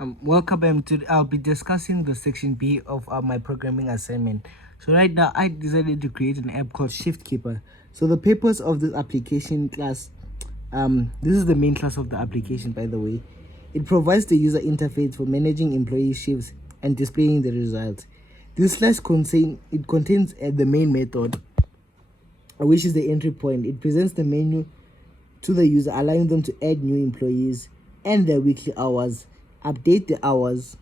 Welcome to I'll be discussing the section B of my programming assignment. So right now I decided to create an app called Shift Keeper. So the purpose of this application class, this is the main class of the application, by the way. It provides the user interface for managing employee shifts and displaying the results. This class contains the main method, which is the entry point. It presents the menu to the user, allowing them to add new employees and their weekly hours, update the hours,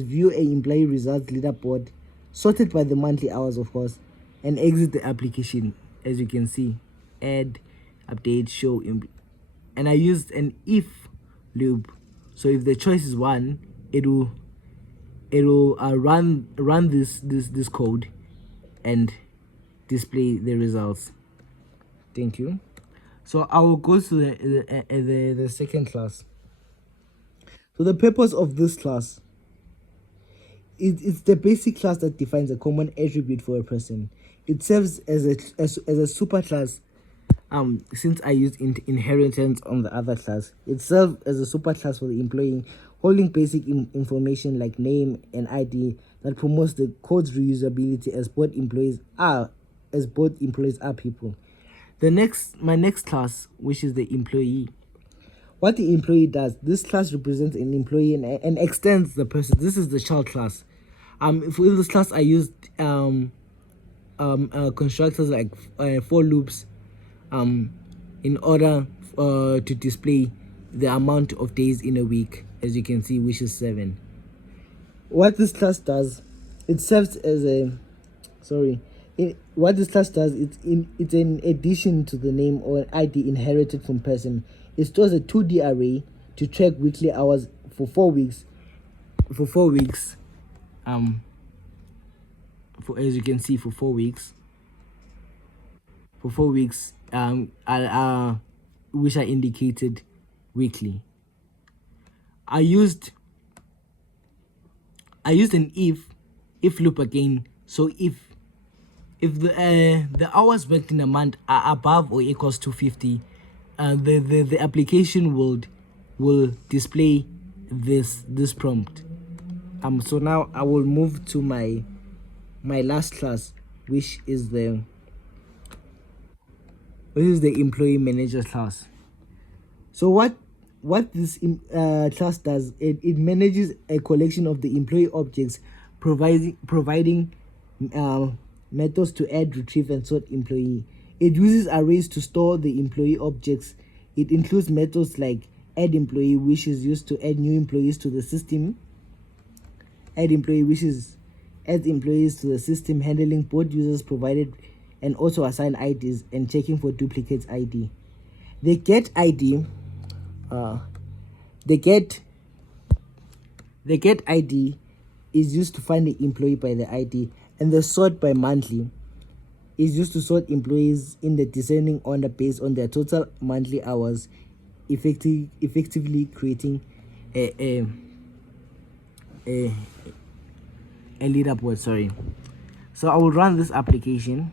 view a employee results leaderboard, sorted by the monthly hours, of course, and exit the application. As you can see, add, update, show, and I used an if loop. So if the choice is one, it will run this code and display the results. Thank you. So I will go to the second class. So the purpose of this class it's the basic class that defines a common attribute for a person. It serves as a super class. Since I used inheritance on the other class, it serves as a super class for the employee, holding basic information like name and ID that promotes the code's reusability as both employees are people. My next class, which is the employee. What the employee does, this class represents an employee and extends the person. This is the child class. For this class, I used constructors like for loops in order to display the amount of days in a week, as you can see, which is 7. What this class does, it serves as a what this class does, it's in addition to the name or ID inherited from person. It stores a 2D array to track weekly hours for 4 weeks. As you can see, for 4 weeks. Which are indicated weekly. I used an if loop again. So if the hours worked in a month are above or equals to 50, the application will display this prompt. So now I will move to my last class, which is the employee manager class. So what this class does, it manages a collection of the employee objects, providing methods to add, retrieve, and sort employee. It uses arrays to store the employee objects. It includes methods like add employee, which is used to add new employees to the system. Add employee, which is adds employees to the system, handling both users provided and also assign IDs and checking for duplicates ID. The get ID, the get ID is used to find the employee by the ID, and the sort by monthly is used to sort employees in the descending order based on their total monthly hours, effectively creating a leaderboard. So I will run this application.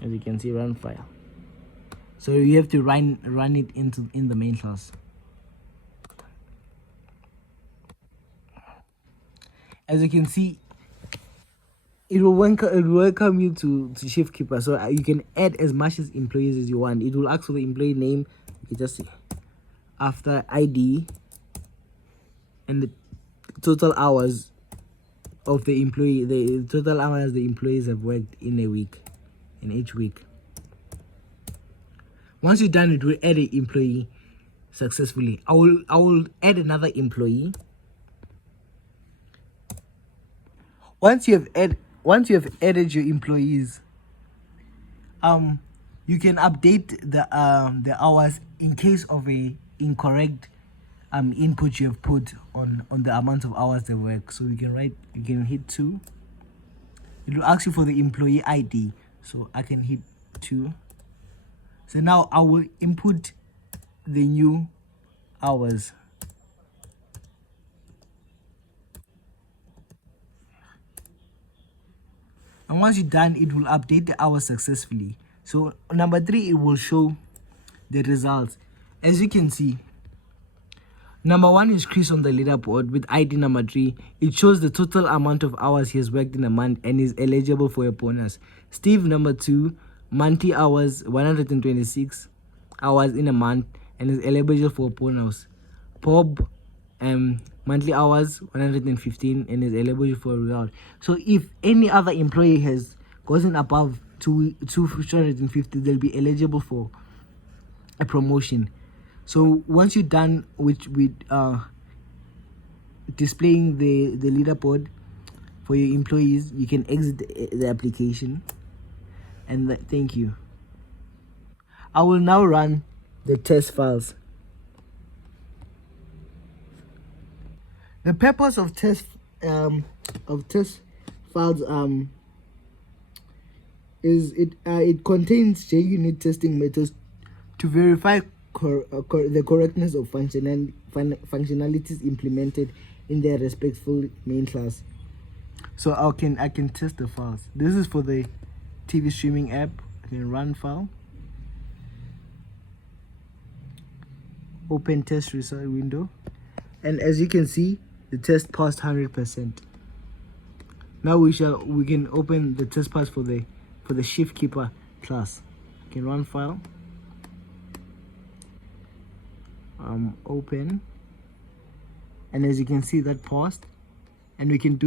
As you can see, run file. So you have to run it in the main class. As you can see, it will welcome you to Shift Keeper. So you can add as much as employees as you want. It will ask for the employee name. You just after ID and the total hours of the employee, the total hours the employees have worked in a week, in each week. Once you're done, it will add an employee successfully. I will add another employee. Once you have added your employees, you can update the hours in case of a incorrect input you have put on the amount of hours they work. So you can hit 2. It will ask you for the employee ID, so I can hit 2. So now I will input the new hours. And once you're done, it will update the hours successfully. So number 3, it will show the results. As you can see, Number 1 is Chris on the leaderboard with ID number 3. It shows the total amount of hours he has worked in a month and is eligible for a bonus. Steve, number 2, monthly hours 126 hours in a month and is eligible for a bonus. Bob, monthly hours 115 and is eligible for a reward. So if any other employee has gotten above 250, they'll be eligible for a promotion. So once you're done with displaying the leaderboard for your employees, you can exit the application. And thank you. I will now run the test files. The purpose of test files is it contains JUnit testing methods to verify the correctness of functionalities implemented in their respective main class. So I can test the files. This is for the TV streaming app. I can run file, open test result window, and as you can see, the test passed 100%. Now we can open the test pass for the Shift Keeper class. I can run file, open, and as you can see, that passed, and we can do